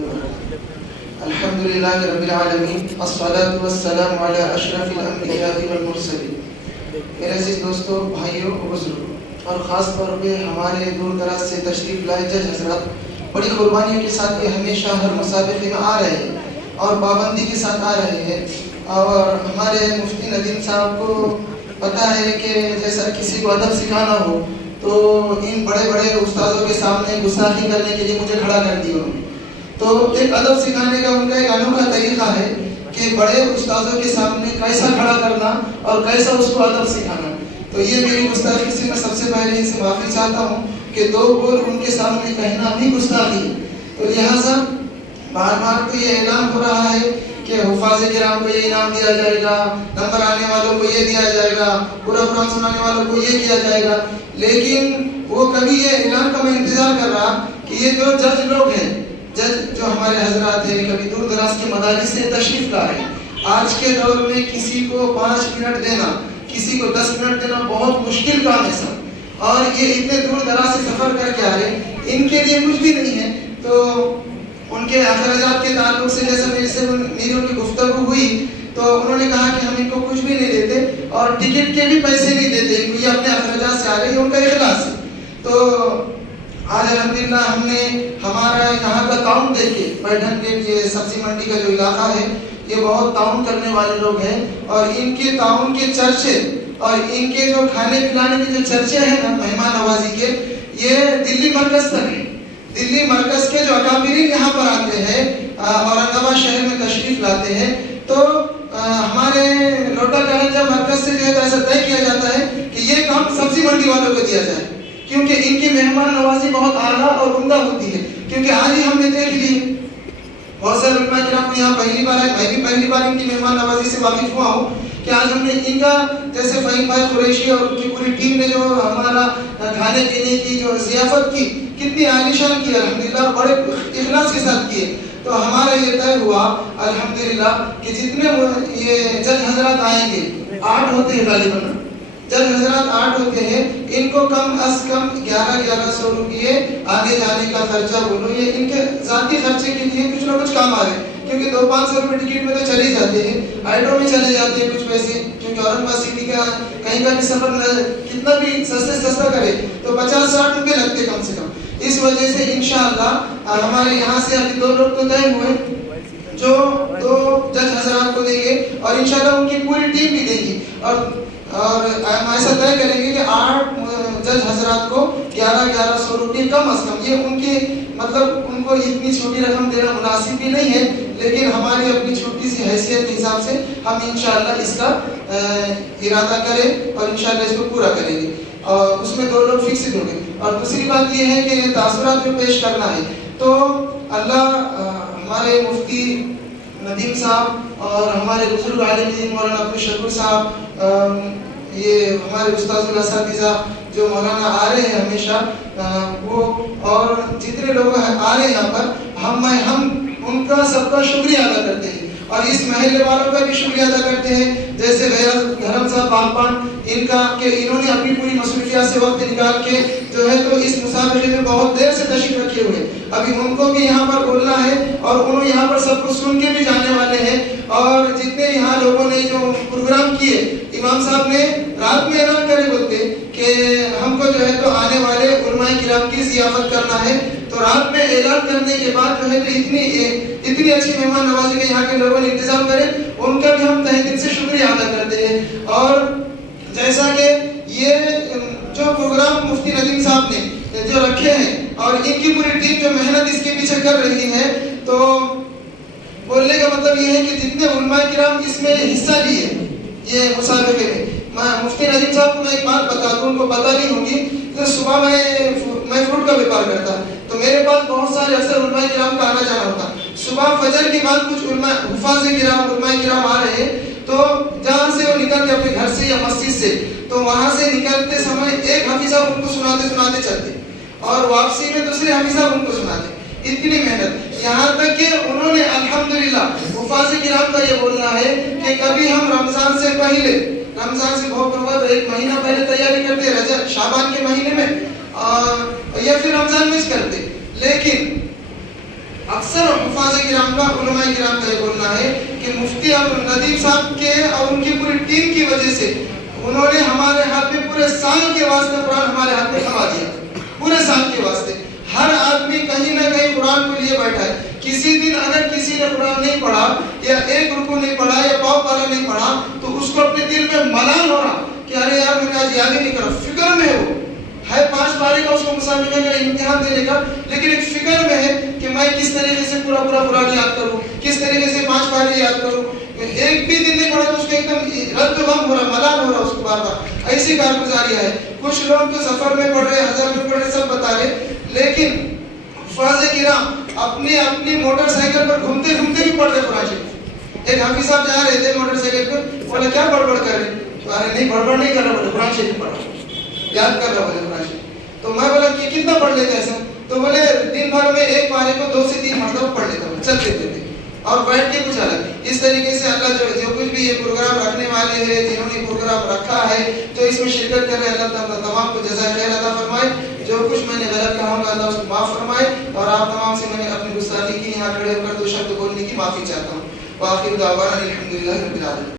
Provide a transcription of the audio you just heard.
الحمد للہ رب العالمین الصلاۃ والسلام علی اشرف الانبیاء والمرسلین۔ میرے عزیز دوستوں، بھائیوں اور بزرگوں، اور خاص طور پہ ہمارے دور دراز سے تشریف لائے جج حضرات، بڑی قربانیوں کے ساتھ یہ ہمیشہ ہر مسابقے میں آ رہے ہیں اور پابندی کے ساتھ آ رہے ہیں۔ اور ہمارے مفتی ندیم صاحب کو پتہ ہے کہ جیسا کسی کو ادب سکھانا ہو تو ان بڑے بڑے استادوں کے سامنے گستاخی کرنے کے لیے مجھے کھڑا کر دیا انہوں نے۔ تو ایک ادب سکھانے کا ان کا ایک انوکھا طریقہ ہے کہ بڑے استادوں کے سامنے کیسا کھڑا کرنا اور کیسا اس کو ادب سکھانا۔ تو یہ میری گستاخی سے میں سب سے پہلے ان سے معافی چاہتا ہوں کہ دو بول ان کے سامنے کہنا بھی گستاخی ہے۔ تو لہٰذا بار بار تو یہ اعلان ہو رہا ہے کہ حفاظ کرام کو یہ انعام دیا جائے گا، نمبر آنے والوں کو یہ دیا جائے گا، پورا قرآن سنانے والوں کو یہ کیا جائے گا، لیکن وہ کبھی یہ اعلان کا میں انتظار کر رہا کہ یہ جو جج لوگ ہیں، جج جو ہمارے حضرات ہیں، کبھی دور دراز کے مدارس سے تشریف لا رہے ہیں۔ آج کے دور میں کسی کو 5 منٹ دینا، کسی کو 10 منٹ دینا بہت مشکل کام ہے سب، اور یہ اتنے دور دراز سے سفر کر کے آ رہے ہیں، ان کے لیے کچھ بھی نہیں ہے۔ تو ان کے اخراجات کے تعلق سے جیسا میری ان کی گفتگو ہوئی تو انہوں نے کہا کہ ہم ان کو کچھ بھی نہیں دیتے اور ٹکٹ کے بھی پیسے نہیں دیتے، یہ اپنے اخراجات سے آ رہے ہیں، ان کا اخلاص ہے۔ تو آج الحمدللہ ہم نے ہمارا یہاں کا تعاون دیکھ کے، پیٹھن کے یہ سبزی منڈی کا جو علاقہ ہے یہ بہت تعاون کرنے والے لوگ ہیں، اور ان کے تعاون کے چرچے اور ان کے جو کھانے پلانے کے جو چرچے ہیں نا مہمان نوازی کے، یہ دلی مرکز تک ہیں۔ دلی مرکز کے جو اکابرین یہاں پر آتے ہیں، اورنگ آباد شہر میں تشریف لاتے ہیں، تو ہمارے لوٹا کارنجا مرکز سے جو ہے ایسا طے کیا جاتا ہے کہ یہ کام سبزی منڈی والوں کو دیا جائے، کیونکہ ان کی مہمان نوازی بہت اعلیٰ اور عمدہ ہوتی ہے۔ کیونکہ آج ہی ہم نے دیکھ لی بہت سارے علماء کرام یہاں پہلی بار آئے، میں بھی پہلی بار ان کی مہمان نوازی سے واقف ہوا ہوں کہ آج ہم نے ان کا جیسے فہیم بھائی قریشی اور ان کی پوری ٹیم نے جو ہمارا کھانے پینے کی جو ضیافت کی، کتنی عالیشان کی الحمدللہ، بڑے اخلاص کے ساتھ کیے۔ تو ہمارا یہ طے ہوا الحمدللہ کہ جتنے یہ جج حضرات آئیں گے، 8 ہوتے ہیں غالباً، جج حضرات 8 ہوتے ہیں، ان کو کم از کم 1100 روپئے آنے جانے کا خرچہ بولو، یہ ان کے ذاتی خرچے کے لیے کچھ نہ کچھ کام آ رہے ہیں، کیونکہ 200-500 روپئے ٹکٹ میں تو چلے جاتے ہیں، آئیڈو میں چلے جاتے ہیں کچھ پیسے، کیونکہ اورنگ آباد سٹی کا کہیں کا بھی سفر کتنا بھی سستے سے سستا کرے تو 50-60 روپئے لگتے کم سے کم۔ اس وجہ سے انشاءاللہ ہمارے یہاں سے ابھی 2 لوگ تو طے ہوئے جو 2 جج حضرات کو دیں گے، اور انشاءاللہ ان کی پوری ٹیم بھی دے گی، اور ہم ایسا طے کریں گے کہ 8 جج حضرات کو 1100 روپئے کم از کم۔ یہ ان کی مطلب ان کو اتنی چھوٹی رقم دینا مناسب بھی نہیں ہے، لیکن ہماری اپنی چھوٹی سی حیثیت کے حساب سے ہم انشاءاللہ اس کا ارادہ کریں اور انشاءاللہ اس کو پورا کریں گے، اور اس میں 2 لوگ فکس ہوں گے۔ اور دوسری بات یہ ہے کہ تاثرات میں پیش کرنا ہے، تو اللہ ہمارے مفتی ندیم صاحب اور ہمارے بزرگ عالم دین مولانا عبدالشکور صاحب، یہ ہمارے استاد الاساتذہ جو مولانا آ رہے ہیں ہمیشہ، وہ اور جتنے لوگ آ رہے ہیں یہاں پر، ہم ان کا سب کا شکریہ ادا کرتے ہیں، اور اس محلے والوں کا بھی شکریہ ادا کرتے ہیں، جیسے دھرم صاحب باغبان، ان کا کہ انہوں نے اپنی پوری مصروفیات سے وقت نکال کے جو ہے تو اس مسابقے میں بہت دیر سے تشریف رکھے ہوئے، ابھی ان کو بھی یہاں پر بولنا ہے، اور انہوں یہاں پر سب کچھ سن کے بھی جانے والے ہیں۔ اور جتنے یہاں لوگوں نے جو پروگرام کیے، امام صاحب نے رات میں اعلان کرے بولتے کہ ہم کو جو ہے تو آنے والے علماء کرام کی ضیافت کرنا ہے، تو رات میں اعلان کرنے کے بعد جو ہے تو اتنی اچھی مہمان نوازی کے یہاں کے لوگوں نے انتظام کرے، ان کا بھی ہم تہہ دل سے شکریہ ادا کرتے ہیں۔ اور جیسا کہ یہ جو پروگرام مفتی ندیم صاحب نے جو رکھے ہیں اور ان کی پوری ٹیم جو محنت اس کے پیچھے کر رہی ہے، تو بولنے کا مطلب یہ ہے کہ جتنے علماء کرام اس میں حصہ لیے یہ مسابقے میں، مفتی ندیم صاحب کو میں ایک بات بتا دوں، ان کو پتہ نہیں ہوگی، تو صبح میں فروٹ کا بیپار کرتا، تو میرے پاس بہت سارے اکثر علماء کرام کا آنا جانا ہوتا۔ صبح فجر کے بعد کچھ علماء حفاظ کرام علماء کرام آ رہے ہیں، تو جہاں سے وہ نکلتے اپنے گھر سے یا مسجد سے، تو وہاں سے نکلتے سمے ایک حفیظ صاحب ان کو سناتے چلتے، اور واپسی میں دوسرے حفیظ صاحب ان کو سناتے، اتنی محنت، یہاں تک کہ انہوں نے الحمدللہ حفاظ کرام کا یہ بولنا ہے کہ کبھی ہم رمضان سے بہت بہت 1 مہینہ پہلے تیاری کرتے، رجب شعبان کے مہینے میں، یا پھر رمضان میں کرتے، لیکن اکثر حفاظ کرام کا، علماء کرام کا یہ بولنا ہے کہ مفتی ندیم صاحب کے اور ان کی پوری ٹیم کی وجہ سے انہوں نے ہمارے ہاتھ میں پورے سال کے واسطے قرآن ہمارے ہاتھ میں تھما دیا، پورے سال کے واسطے۔ ہر آدمی کہیں نہ کہیں قرآن کو لیے بیٹھا ہے۔ کسی دن اگر کسی نے قرآن نہیں پڑھا یا ایک رکوع نہیں پڑھا یا پاؤ پارا نہیں پڑھا تو اس کو اپنے دل میں ملال ہو رہا کہ ارے یار میں نے آج یاد ہی نہیں کرا، فکر میں ہے، وہ ہے 5 پارے کا اس کو مسابقے کا امتحان دینے کا، لیکن ایک فکر میں ہے کہ میں کس طریقے سے پورا قرآن یاد کروں، کس طریقے سے 5 پارے یاد کروں۔ ایک بھی دن نہیں پڑھا تو اس کو ایک دم رد و غم ہو رہا، ملال ہو رہا اس کو بار بار۔ ایسی کارگزاری ہے۔ کچھ لوگ تو سفر میں پڑھ رہے، ہزار میں پڑھ رہے، سب بتا رہے، لیکن حفاظ کرام اپنی موٹر سائیکل پر گھومتے گھومتے بھی پڑھ رہے قرآن شریف۔ ایک حافظ صاحب جا رہے تھے موٹر سائیکل پر، بولے کیا بڑبڑ کر رہے؟ ارے نہیں بڑبڑ نہیں کر رہا، بولے قرآن شریف پڑھ رہا، یاد کر رہا، بولے قرآن شریف۔ تو میں بولا کہ کتنا پڑھ لیتے ایسا؟ تو بولے دن بھر میں ایک پارے کو 2 سے 3 مرتبہ پڑھ لیتا ہوں، چلتے تھے اور بیٹھ کے کچھ الگ۔ اس طریقے سے اللہ جو کچھ بھی یہ پروگرام رکھنے والے ہیں، جنہوں نے پروگرام رکھا ہے جو اس میں شرکت کر رہے ہیں، اللہ تعالیٰ تمام کو جزائے خیر عطا فرمائے۔ جو کچھ میں نے غلط کہا ہوگا اللہ اس کو معاف فرمائے، اور آپ تمام سے میں نے اپنی گستاخی کی، یہاں کھڑے ہو کر 2 شبد بولنے کی معافی چاہتا ہوں۔ وآخر دعوانا الحمدللہ رب العالمین۔